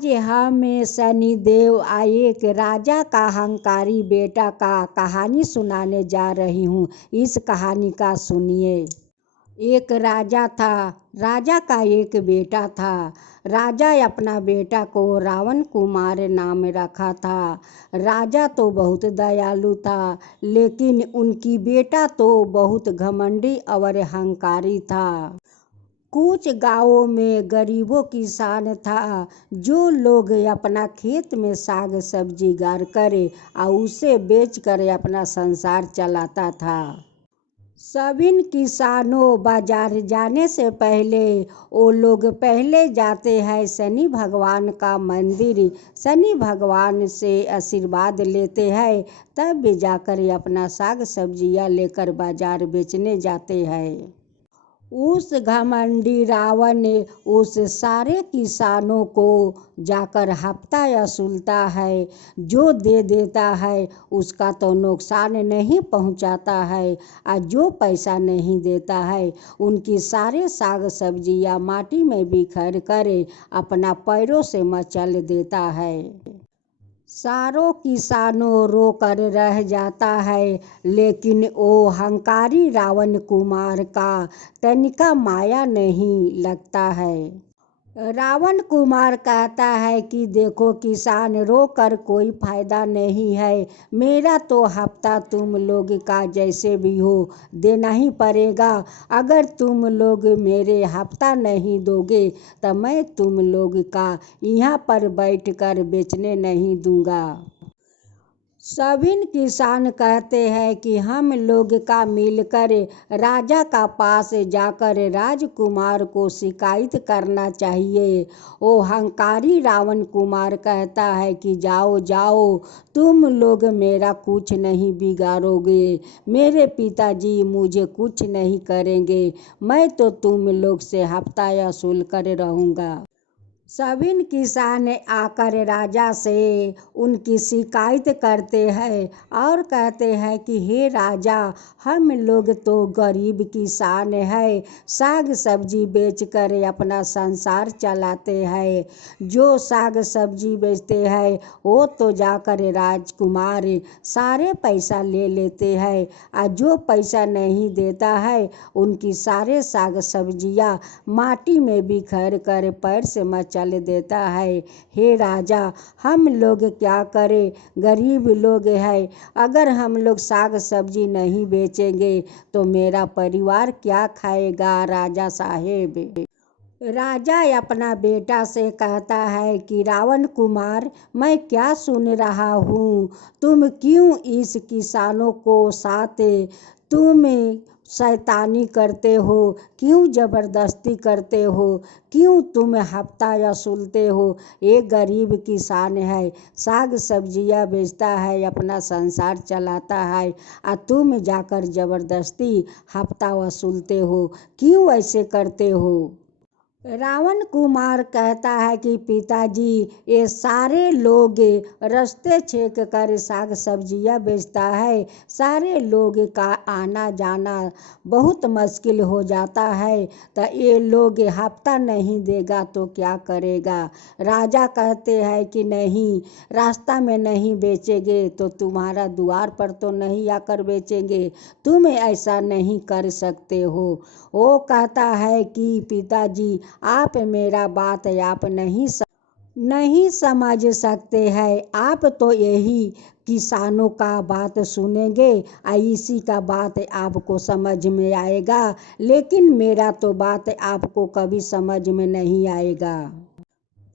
आज हम शनिदेव एक राजा का अहंकारी बेटा का कहानी सुनाने जा रही हूँ। इस कहानी का सुनिए। एक राजा था। राजा का एक बेटा था। राजा अपना बेटा को रावण कुमार नाम रखा था। राजा तो बहुत दयालु था, लेकिन उनकी बेटा तो बहुत घमंडी और अहंकारी था। कुछ गांवों में गरीबों किसान था, जो लोग अपना खेत में साग सब्जी गाड़ करे और उसे बेचकर अपना संसार चलाता था। सभी किसानों बाजार जाने से पहले वो लोग पहले जाते हैं शनि भगवान का मंदिर। शनि भगवान से आशीर्वाद लेते हैं, तब भी जाकर अपना साग सब्जियां लेकर बाजार बेचने जाते हैं। उस घमंडी रावण ने उस सारे किसानों को जाकर हफ्ता वसूलता है। जो दे देता है उसका तो नुकसान नहीं पहुंचाता है, और जो पैसा नहीं देता है उनकी सारे साग सब्जियां माटी में बिखेर कर अपना पैरों से मचल देता है। सारों किसानों रोकर रह जाता है, लेकिन वो अहंकारी रावण कुमार का तनिका माया नहीं लगता है। रावण कुमार कहता है कि देखो किसान, रोकर कोई फायदा नहीं है। मेरा तो हफ्ता तुम लोग का जैसे भी हो देना ही पड़ेगा। अगर तुम लोग मेरे हफ्ता नहीं दोगे तो मैं तुम लोग का यहाँ पर बैठकर बेचने नहीं दूंगा। सभी किसान कहते हैं कि हम लोग का मिलकर राजा का पास जाकर राजकुमार को शिकायत करना चाहिए। वो अहंकारी रावण कुमार कहता है कि जाओ जाओ, तुम लोग मेरा कुछ नहीं बिगाड़ोगे। मेरे पिताजी मुझे कुछ नहीं करेंगे। मैं तो तुम लोग से हफ्ता वसूल कर रहूँगा। सभी किसान आकर राजा से उनकी शिकायत करते हैं और कहते हैं कि हे राजा, हम लोग तो गरीब किसान हैं, साग सब्जी बेचकर अपना संसार चलाते हैं। जो साग सब्जी बेचते हैं वो तो जाकर राजकुमार सारे पैसा ले लेते हैं, और जो पैसा नहीं देता है उनकी सारे साग सब्जियां माटी में बिखेर कर पैर से मचा देता है। हे राजा, हम लोग क्या करें, गरीब लोग हैं। अगर हम लोग साग सब्जी नहीं बेचेंगे तो मेरा परिवार क्या खाएगा राजा साहेब। राजा अपना बेटा से कहता है कि रावण कुमार, मैं क्या सुन रहा हूँ, तुम क्यों इस किसानों को साथ तुम शैतानी करते हो, क्यों ज़बरदस्ती करते हो, क्यों तुम हफ्ता वसूलते हो। एक गरीब किसान है, साग सब्जियां बेचता है, अपना संसार चलाता है, और तुम जाकर ज़बरदस्ती हफ्ता वसूलते हो, क्यों ऐसे करते हो। रावण कुमार कहता है कि पिताजी, ये सारे लोग रास्ते छेक कर साग सब्जियां बेचता है, सारे लोग का आना जाना बहुत मुश्किल हो जाता है, तो ये लोग हफ्ता नहीं देगा तो क्या करेगा। राजा कहते हैं कि नहीं, रास्ता में नहीं बेचेंगे तो तुम्हारा द्वार पर तो नहीं आकर बेचेंगे, तुम ऐसा नहीं कर सकते हो। वो कहता है कि पिताजी, आप मेरा बात आप नहीं समझ सकते हैं। आप तो यही किसानों का बात सुनेंगे, इसी का बात आपको समझ में आएगा, लेकिन मेरा तो बात आपको कभी समझ में नहीं आएगा।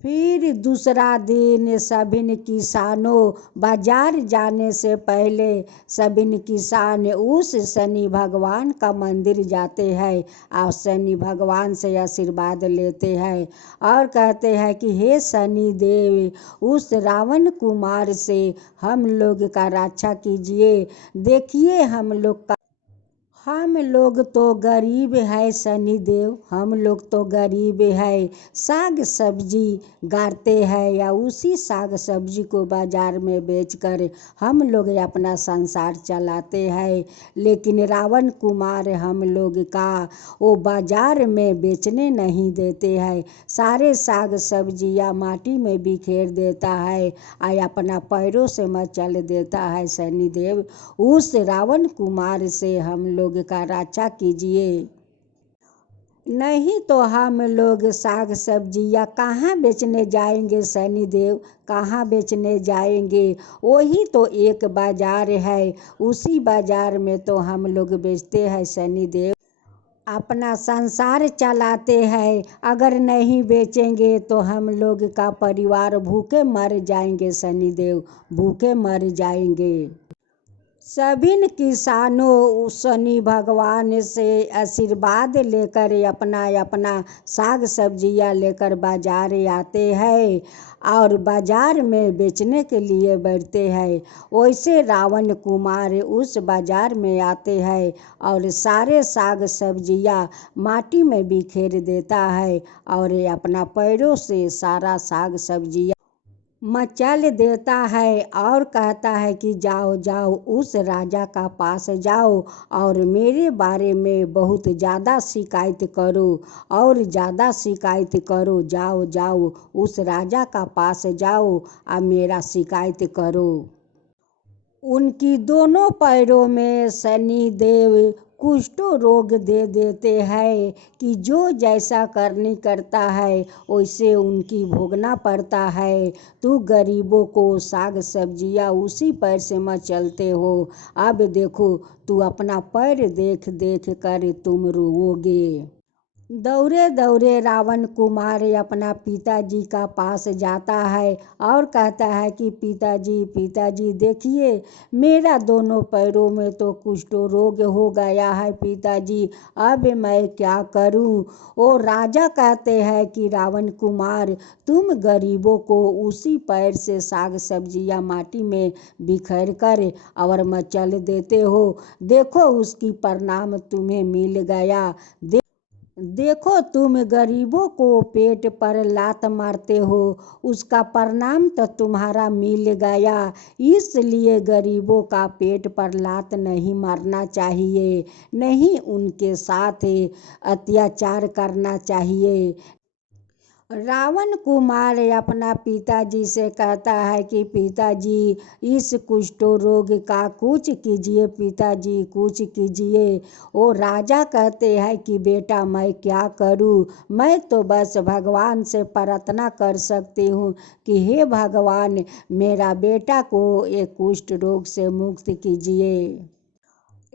फिर दूसरा दिन सभी किसानों बाजार जाने से पहले सभी किसान उस शनि भगवान का मंदिर जाते हैं और शनि भगवान से आशीर्वाद लेते हैं और कहते हैं कि हे शनि देव, उस रावण कुमार से हम लोग का रक्षा कीजिए। देखिए हम लोग तो गरीब है शनिदेव, हम लोग तो गरीब है। साग सब्जी गाड़ते हैं या उसी साग सब्जी को बाजार में बेचकर हम लोग अपना संसार चलाते हैं। लेकिन रावण कुमार हम लोग का वो बाजार में बेचने नहीं देते हैं। सारे साग सब्जियाँ माटी में बिखेर देता है और अपना पैरों से मचल देता है। शनिदेव, उस रावण कुमार से हम लोग का रक्षा कीजिए, नहीं तो हम लोग साग सब्जियाँ कहाँ बेचने जाएंगे। शनिदेव, कहाँ बेचने जाएंगे? वही तो एक बाजार है, उसी बाजार में तो हम लोग बेचते हैं। शनिदेव, अपना संसार चलाते हैं। अगर नहीं बेचेंगे तो हम लोग का परिवार भूखे मर जाएंगे। शनिदेव, भूखे मर जाएंगे। सभी किसानों शनि भगवान से आशीर्वाद लेकर अपना अपना साग सब्जियां लेकर बाजार आते हैं और बाजार में बेचने के लिए बैठते हैं। वैसे रावण कुमार उस बाजार में आते हैं और सारे साग सब्जियां माटी में बिखेर देता है और अपना पैरों से सारा साग सब्जियां मचल देता है और कहता है कि जाओ जाओ उस राजा का पास जाओ और मेरे बारे में बहुत ज़्यादा शिकायत करो और ज़्यादा शिकायत करो। जाओ जाओ उस राजा का पास जाओ और मेरा शिकायत करो। उनकी दोनों पैरों में शनिदेव कुष्ठों रोग दे देते हैं कि जो जैसा करनी करता है वैसे उनकी भोगना पड़ता है। तू गरीबों को साग सब्जियां उसी पैर से मचलते हो। अब देखो, तू अपना पैर देख देख कर तुम रोओगे। दौड़े दौड़े रावण कुमार अपना पिताजी का पास जाता है और कहता है कि पिताजी पिताजी देखिए, मेरा दोनों पैरों में तो कुष्ठ रोग हो गया है पिताजी, अब मैं क्या करूं? वो राजा कहते हैं कि रावण कुमार, तुम गरीबों को उसी पैर से साग सब्जियां माटी में बिखेर कर और मचल देते हो। देखो उसकी परिणाम तुम्हें मिल गया। देखो, तुम गरीबों को पेट पर लात मारते हो, उसका परिणाम तो तुम्हारा मिल गया। इसलिए गरीबों का पेट पर लात नहीं मारना चाहिए, नहीं उनके साथ अत्याचार करना चाहिए। रावण कुमार अपना पिताजी से कहता है कि पिताजी, इस कुष्ठ रोग का कुछ कीजिए, पिताजी कुछ कीजिए। वो राजा कहते हैं कि बेटा मैं क्या करूं? मैं तो बस भगवान से प्रार्थना कर सकती हूं कि हे भगवान, मेरा बेटा को एक कुष्ठ रोग से मुक्त कीजिए।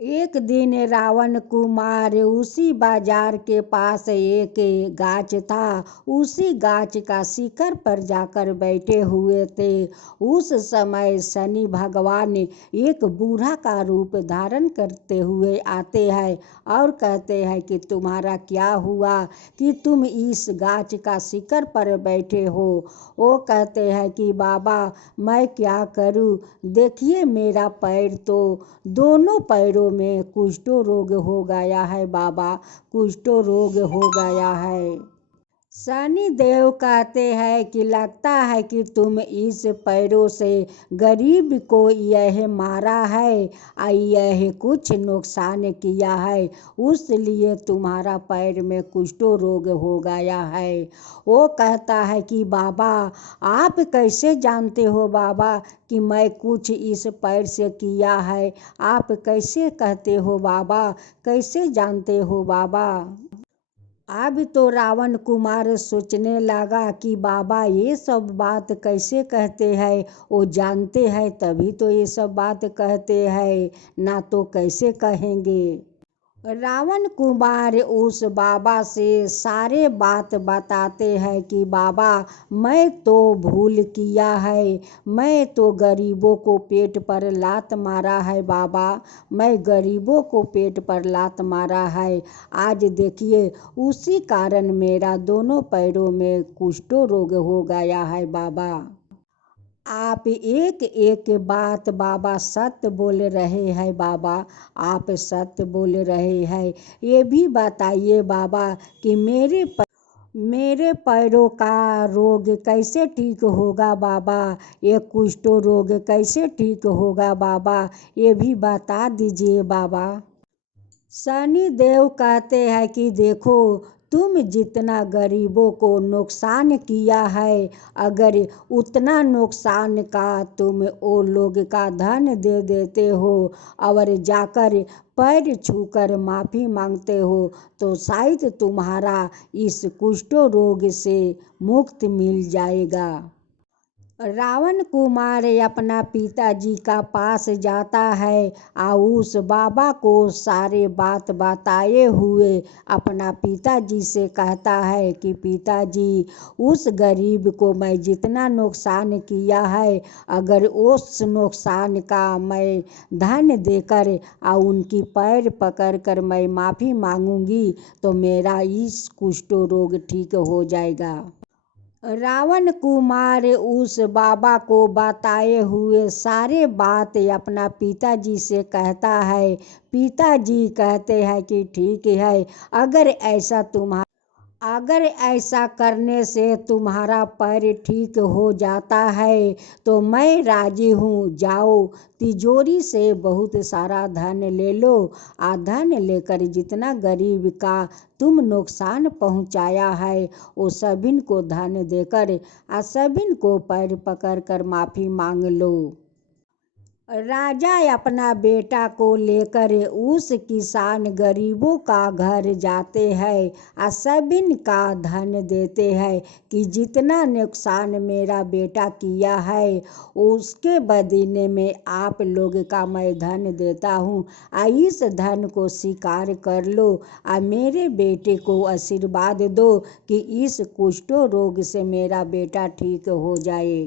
एक दिन रावण कुमार उसी बाजार के पास एक गाछ था, उसी गाछ का शिखर पर जाकर बैठे हुए थे। उस समय शनि भगवान एक बूढ़ा का रूप धारण करते हुए आते हैं और कहते हैं कि तुम्हारा क्या हुआ कि तुम इस गाछ का शिखर पर बैठे हो? वो कहते हैं कि बाबा मैं क्या करूं, देखिए मेरा पैर तो दोनों पैरों में कुष्ठ रोग हो गया है बाबा, कुष्ठ रोग हो गया है। शनि देव कहते हैं कि लगता है कि तुम इस पैरों से गरीब को यह मारा है और यह कुछ नुकसान किया है, उसलिए तुम्हारा पैर में कुष्ठ रोग हो गया है। वो कहता है कि बाबा आप कैसे जानते हो बाबा कि मैं कुछ इस पैर से किया है? आप कैसे कहते हो बाबा, कैसे जानते हो बाबा? अब तो रावण कुमार सोचने लगा कि बाबा ये सब बात कैसे कहते हैं, वो जानते हैं तभी तो ये सब बात कहते हैं, ना तो कैसे कहेंगे। रावण कुमार उस बाबा से सारे बात बताते हैं कि बाबा मैं तो भूल किया है, मैं तो गरीबों को पेट पर लात मारा है बाबा, मैं गरीबों को पेट पर लात मारा है। आज देखिए उसी कारण मेरा दोनों पैरों में कुष्ठ रोग हो गया है बाबा। आप एक एक बात बाबा सत्य बोल रहे हैं बाबा, आप सत्य बोल रहे हैं। ये भी बताइए बाबा कि मेरे पैरों का रोग कैसे ठीक होगा बाबा, ये कुष्ठ रोग कैसे ठीक होगा बाबा, ये भी बता दीजिए बाबा। शनि देव कहते हैं कि देखो, तुम जितना गरीबों को नुकसान किया है, अगर उतना नुकसान का तुम वो लोग का धन दे देते हो और जाकर पैर छूकर माफ़ी मांगते हो, तो शायद तुम्हारा इस कुष्ठ रोग से मुक्त मिल जाएगा। रावण कुमार अपना पिताजी का पास जाता है और उस बाबा को सारे बात बताए हुए अपना पिताजी से कहता है कि पिताजी, उस गरीब को मैं जितना नुकसान किया है, अगर उस नुकसान का मैं धन देकर और उनकी पैर पकड़कर मैं माफ़ी मांगूंगी तो मेरा इस कुष्ठ रोग ठीक हो जाएगा। रावण कुमार उस बाबा को बताए हुए सारे बात अपना पिताजी से कहता है। पिताजी कहते हैं कि ठीक है, अगर ऐसा करने से तुम्हारा पैर ठीक हो जाता है तो मैं राजी हूँ। जाओ, तिजोरी से बहुत सारा धन ले लो, आ धन लेकर जितना गरीब का तुम नुकसान पहुँचाया है वो सभिन को धन देकर आ सभिन को पैर पकड़ कर माफ़ी मांग लो। राजा अपना बेटा को लेकर उस किसान गरीबों का घर जाते हैं और सभिन का धन देते हैं कि जितना नुकसान मेरा बेटा किया है उसके बदले में आप लोग का मैं धन देता हूँ, इस धन को स्वीकार कर लो और मेरे बेटे को आशीर्वाद दो कि इस कुष्ठ रोग से मेरा बेटा ठीक हो जाए।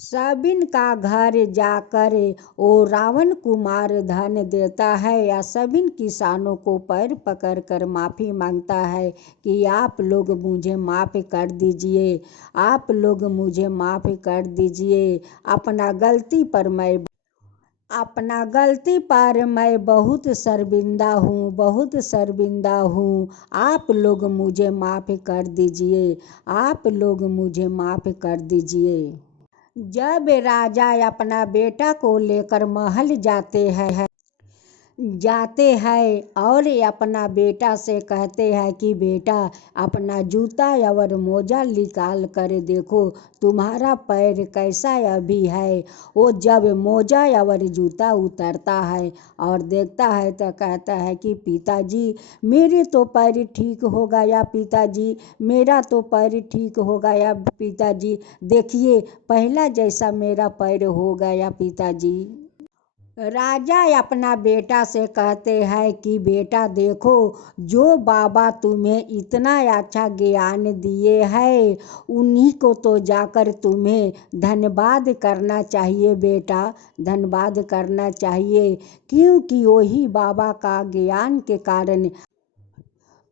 सबिन का घर जाकर वो रावण कुमार धन देता है या सबिन किसानों को पैर पकड़कर माफ़ी मांगता है कि आप लोग मुझे माफ़ कर दीजिए, आप लोग मुझे माफ़ कर दीजिए। अपना गलती पर मैं बहुत शर्मिंदा हूँ, बहुत शर्मिंदा हूँ। आप लोग मुझे माफ़ कर दीजिए, आप लोग मुझे माफ़ कर दीजिए। जब राजा अपना बेटा को लेकर महल जाते हैं और अपना बेटा से कहते हैं कि बेटा, अपना जूता और मोजा निकाल कर देखो तुम्हारा पैर कैसा अभी है। वो जब मोजा और जूता उतारता है और देखता है तो कहता है कि पिताजी, मेरे तो पैर ठीक हो गया पिताजी, मेरा तो पैर ठीक हो गया पिताजी, देखिए पहला जैसा मेरा पैर हो गया पिताजी। राजा अपना बेटा से कहते हैं कि बेटा देखो, जो बाबा तुम्हें इतना अच्छा ज्ञान दिए हैं उन्हीं को तो जाकर तुम्हें धन्यवाद करना चाहिए बेटा, धन्यवाद करना चाहिए, क्योंकि वही बाबा का ज्ञान के कारण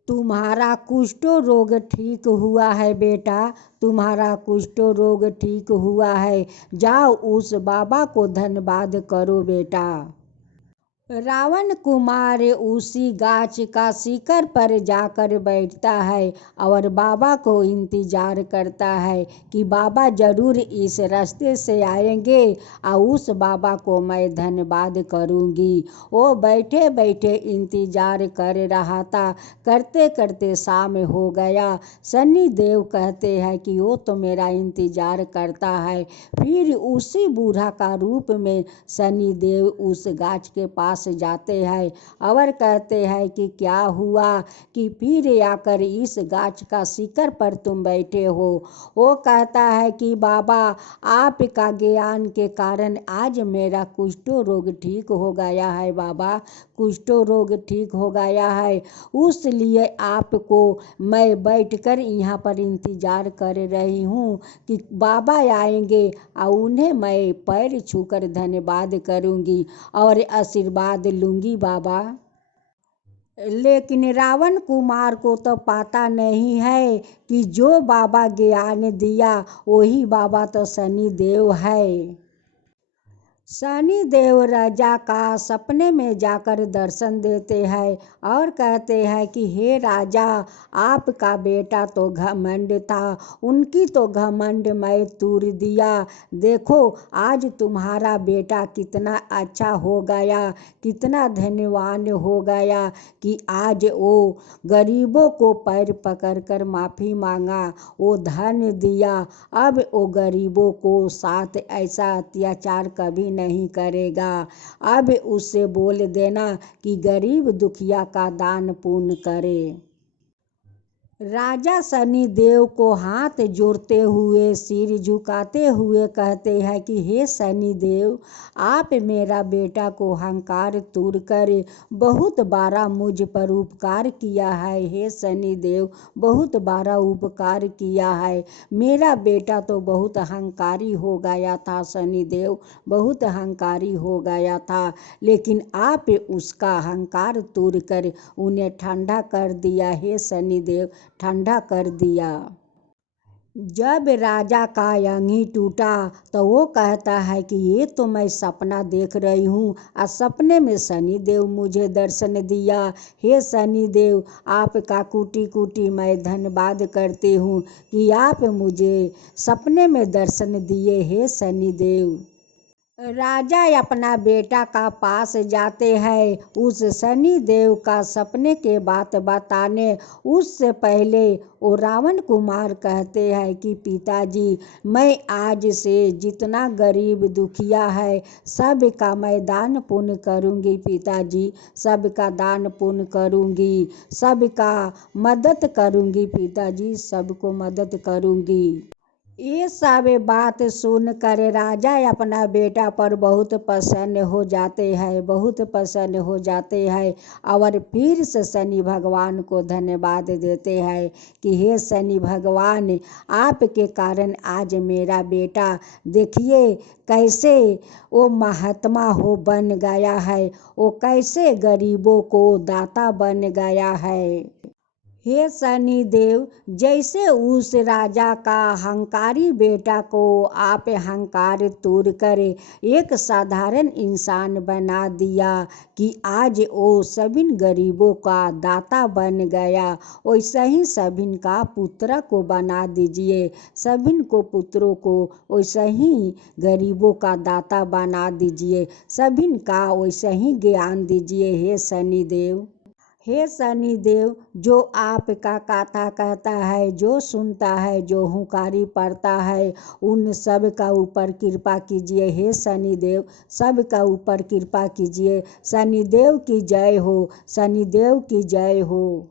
तुम्हारा कुष्ठ रोग ठीक हुआ है बेटा, तुम्हारा कुष्ठ रोग ठीक हुआ है। जाओ उस बाबा को धन्यवाद करो बेटा। रावण कुमार उसी गाछ का शिखर पर जाकर बैठता है और बाबा को इंतजार करता है कि बाबा जरूर इस रास्ते से आएंगे और उस बाबा को मैं धन्यवाद करूंगी। वो बैठे बैठे इंतजार कर रहा था। करते करते शाम हो गया। शनि देव कहते हैं कि वो तो मेरा इंतजार करता है। फिर उसी बूढ़ा का रूप में शनि देव उस गाछ के पास जाते हैं और कहते हैं कि क्या हुआ कि फिर आकर इस गाछ का शिखर पर तुम बैठे हो। वो कहता है कि बाबा, आपका ज्ञान के कारण आज मेरा कुष्ठ रोग ठीक हो गया है बाबा, कुष्ठ रोग ठीक हो गया है, उसलिए आपको मैं बैठकर यहाँ पर इंतजार कर रही हूँ कि बाबा आएंगे और उन्हें मैं पैर छूकर धन्यवाद करूँगी और आशीर्वाद लूँगी बाबा। लेकिन रावण कुमार को तो पता नहीं है कि जो बाबा ज्ञान दिया वही बाबा तो शनिदेव है। शनिदेव राजा का सपने में जाकर दर्शन देते हैं और कहते हैं कि हे राजा, आपका बेटा तो घमंड था, उनकी तो घमंड मैं तूर दिया। देखो आज तुम्हारा बेटा कितना अच्छा हो गया, कितना धन्यवान हो गया कि आज वो गरीबों को पैर पकड़कर माफ़ी मांगा, वो धन दिया। अब वो गरीबों को साथ ऐसा अत्याचार कभी नहीं करेगा। अब उससे बोल देना कि गरीब दुखिया का दान पुण्य करे। राजा शनिदेव को हाथ जोड़ते हुए सिर झुकाते हुए कहते हैं कि हे शनिदेव, आप मेरा बेटा को अहंकार तोड़ कर बहुत बड़ा मुझ पर उपकार किया है। हे शनिदेव, बहुत बड़ा उपकार किया है। मेरा बेटा तो बहुत अहंकारी हो गया था शनिदेव, बहुत अहंकारी हो गया था, लेकिन आप उसका अहंकार तोड़ कर उन्हें ठंडा कर दिया। हे शनिदेव, ठंडा कर दिया। जब राजा का अंगी टूटा तो वो कहता है कि ये तो मैं सपना देख रही हूँ और सपने में शनिदेव मुझे दर्शन दिया। हे शनिदेव, आपका कोटि कोटि मैं धन्यवाद करती हूँ कि आप मुझे सपने में दर्शन दिए। हे शनिदेव। राजा अपना बेटा का पास जाते हैं उस शनिदेव का सपने के बात बताने। उससे पहले वो रावण कुमार कहते हैं कि पिताजी, मैं आज से जितना गरीब दुखिया है सबका मैं दान पुण्य करूँगी पिताजी, सबका दान पुण्य करूँगी, सबका मदद करूँगी पिताजी, सबको मदद करूँगी। ये सब बात सुनकर राजा अपना बेटा पर बहुत प्रसन्न हो जाते हैं, बहुत प्रसन्न हो जाते हैं और फिर से शनि भगवान को धन्यवाद देते हैं कि हे शनि भगवान, आपके कारण आज मेरा बेटा देखिए कैसे वो महात्मा हो बन गया है, वो कैसे गरीबों को दाता बन गया है। हे शनिदेव, जैसे उस राजा का अहंकारी बेटा को आप अहंकार तोड़ कर एक साधारण इंसान बना दिया कि आज वो सभी गरीबों का दाता बन गया, वैसे ही सभी का पुत्र को बना दीजिए, सभी को पुत्रों को वैसे ही गरीबों का दाता बना दीजिए, सभी का वैसे ही ज्ञान दीजिए। हे शनिदेव। हे शनिदेव, जो आपका कथा कहता है, जो सुनता है, जो हुंकारी पड़ता है, उन सब का ऊपर कृपा कीजिए। हे शनिदेव, सब का ऊपर कृपा कीजिए। शनिदेव की जय हो, शनिदेव की जय हो।